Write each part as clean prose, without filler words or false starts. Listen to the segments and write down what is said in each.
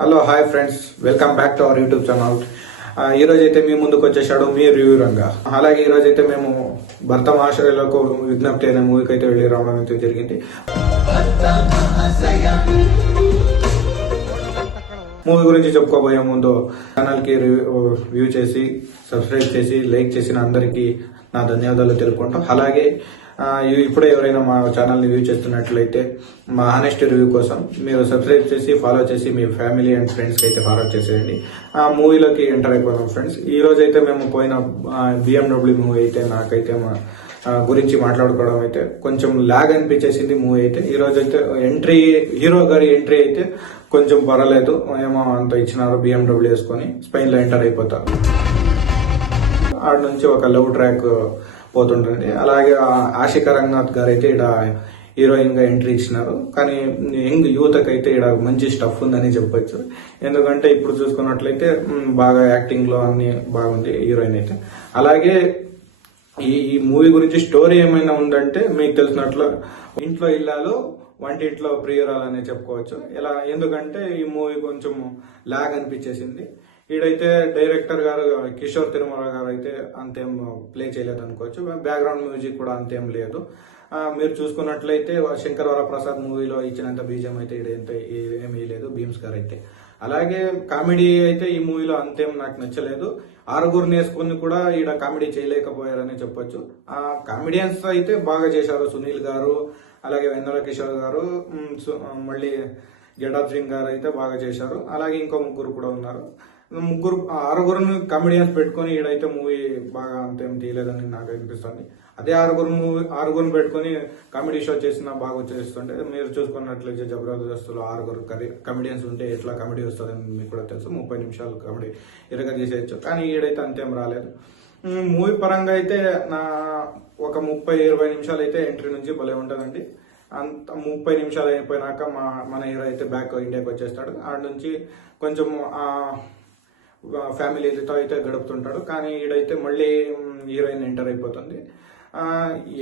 Hello hi friends, welcome back to our YouTube channel. ఈ రోజు అయితే మీ ముందుకు వచ్చేసాడు మీ రివ్యూ రంగా. అలాగే ఈ రోజు అయితే మేము భర్త మహాశయులకు విజ్ఞప్తి అనే మూవీకి అయితే వెళ్ళి రావడం అయితే జరిగింది. మూవీ గురించి చెప్పుకోబోయే ముందు ఛానల్ కి వ్యూ చేసి సబ్స్క్రైబ్ చేసి లైక్ చేసిన అందరికీ నా ధన్యవాదాలు తెలుపుకుంటాం. అలాగే ఇప్పుడే ఎవరైనా మా ఛానల్ ని వ్యూ చేస్తున్నట్లయితే మా హానెస్ట్ రివ్యూ కోసం మీరు సబ్స్క్రైబ్ చేసి ఫాలో చేసి మీ ఫ్యామిలీ అండ్ ఫ్రెండ్స్ కి అయితే ఫార్వర్డ్ చేసేయండి. ఆ మూవీలోకి ఎంటర్ అయిపోదాం ఫ్రెండ్స్. ఈ రోజు అయితే మేము పోయిన BMW మూవీ అయితే నాకైతే గురించి మాట్లాడుకోవడం అయితే కొంచెం లాగ్ అనిపించేసింది. మూవీ అయితే ఈ రోజు అయితే హీరో గారి ఎంట్రీ అయితే కొంచెం పర్వాలేదు, ఏమో అంత ఇచ్చినారు. BMW వేసుకొని స్పెయిన్ లో ఎంటర్ అయిపోతారు. ఆడ నుంచి ఒక లవ్ ట్రాక్ పోతుంటుంది. అలాగే ఆశికా రంగనాథ్ గారు అయితే ఇక్కడ హీరోయిన్ గా ఎంట్రీ ఇచ్చినారు. కానీ యంగ్ యూత్ అయితే ఇక్కడ మంచి స్టఫ్ ఉందని చెప్పొచ్చు. ఎందుకంటే ఇప్పుడు చూసుకున్నట్లయితే బాగా యాక్టింగ్ లో అన్ని బాగుంది హీరోయిన్ అయితే. అలాగే ఈ మూవీ గురించి స్టోరీ ఏమైనా ఉందంటే మీకు తెలిసినట్లు ఇంట్లో ఇల్లాలు వంటింట్లో ప్రియురాలని చెప్పుకోవచ్చు. ఇలా ఎందుకంటే ఈ మూవీ కొంచెం లాగ్ అనిపించేసింది. ఈడైతే డైరెక్టర్ గారు కిషోర్ తిరుమల గారు అయితే అంతేం ప్లే చేయలేదు అనుకోవచ్చు. బ్యాక్గ్రౌండ్ మ్యూజిక్ కూడా అంతేం లేదు. మీరు చూసుకున్నట్లయితే శంకర్ వరప్రసాద్ మూవీలో ఇచ్చినంత బీజం అయితే ఏమీ లేదు భీమ్స్ గారు అయితే. అలాగే కామెడీ అయితే ఈ మూవీలో అంతేం నాకు నచ్చలేదు. ఆరుగురిని వేసుకుని కూడా ఈడ కామెడీ చేయలేకపోయారని చెప్పొచ్చు. ఆ కామెడియన్స్ అయితే బాగా చేశారు. సునీల్ గారు, అలాగే వెన్నెల కిషోర్ గారు, మళ్ళీ గెడాప్ సింగ్ గారు అయితే బాగా చేశారు. అలాగే ఇంకో ముగ్గురు కూడా ఉన్నారు. ఆరుగురుని కామెడియన్స్ పెట్టుకుని ఈడైతే మూవీ బాగా అంతేం తీయలేదని నాకు అనిపిస్తుంది. అదే ఆరుగురిని పెట్టుకుని కామెడీ షో చేసినా బాగా వచ్చేస్తుంటే, మీరు చూసుకున్నట్లయితే జబర్దస్తులో ఆరుగురు కామెడియన్స్ ఉంటే ఎట్లా కామెడీ వస్తుందని మీకు కూడా తెలుసు. 30 నిమిషాలు కామెడీ ఇరగా తీసేయచ్చు. కానీ ఈడైతే అంతేం రాలేదు. మూవీ పరంగా అయితే నా ఒక 30-20 నిమిషాలు అయితే ఎంట్రీ నుంచి భలే ఉంటుందండి. అంత 30 నిమిషాలు అయిపోయినాక మన హీరో అయితే బ్యాక్ ఇండియాకి వచ్చేస్తాడు. ఆడ నుంచి కొంచెం ఫ్యామిలీతో అయితే గడుపుతుంటాడు. కానీ ఈడైతే మళ్ళీ హీరోయిన్ ఎంటర్ అయిపోతుంది.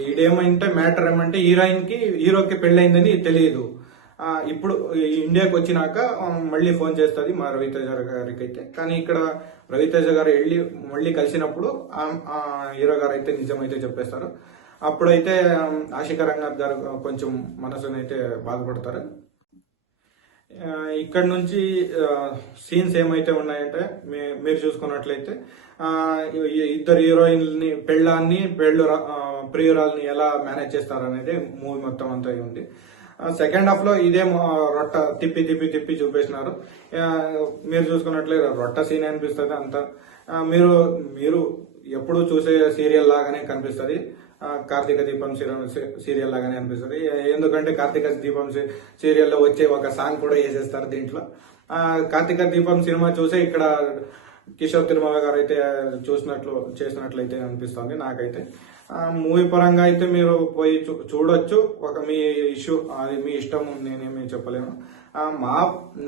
ఈడేమంటే మ్యాటర్ ఏమంటే హీరోకి పెళ్ళైందని తెలియదు. ఇప్పుడు ఇండియాకి వచ్చినాక మళ్ళీ ఫోన్ చేస్తుంది మా రవితేజ గారికి అయితే. కానీ ఇక్కడ రవితేజ గారు వెళ్ళి మళ్ళీ కలిసినప్పుడు హీరో గారు అయితే నిజమైతే చెప్పేస్తారు. అప్పుడైతే ఆశికా రంగనాథ్ గారు కొంచెం మనసునైతే బాధపడతారు. ఇక్కడ నుంచి సీన్స్ ఏమైతే ఉన్నాయంటే మీరు చూసుకున్నట్లయితే ఇద్దరు హీరోయిన్ని ప్రియురాల్ని ఎలా మేనేజ్ చేస్తారనేది మూవీ మొత్తం అంతా ఉంది. సెకండ్ హాఫ్ లో ఇదే రొట్ట తిప్పి చూపేసినారు. మీరు చూసుకున్నట్లయితే రొట్ట సీన్ అనిపిస్తుంది అంతా. మీరు ఎప్పుడు చూసే సీరియల్ లాగానే కనిపిస్తుంది. కార్తీక దీపం సీరియల్ లాగానే అనిపిస్తుంది. ఎందుకంటే కార్తీక దీపం సీరియల్లో వచ్చే ఒక సాంగ్ కూడా వేసేస్తారు దీంట్లో. కార్తీక దీపం సినిమా చూసే ఇక్కడ కిషోర్ తిరుమల గారు అయితే చేసినట్లయితే అనిపిస్తుంది నాకైతే. మూవీ పరంగా అయితే మీరు పోయి చూడొచ్చు. మీ ఇష్యూ అది మీ ఇష్టం, నేనేమీ చెప్పలేను.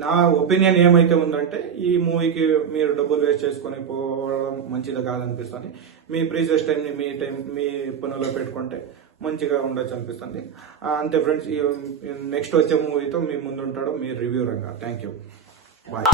నా ఒపీనియన్ ఏమైతే ఉందంటే ఈ మూవీకి మీరు డబ్బులు వేస్ట్ చేసుకుని పోవడం మంచిది కాదనిపిస్తుంది. మీ ప్రీవియస్ టైంని మీ పనుల్లో పెట్టుకుంటే మంచిగా ఉండొచ్చు అనిపిస్తుంది. అంతే ఫ్రెండ్స్, నెక్స్ట్ వచ్చే మూవీతో మీ ముందుంటాడు మీ review Ranga. Thank you, bye.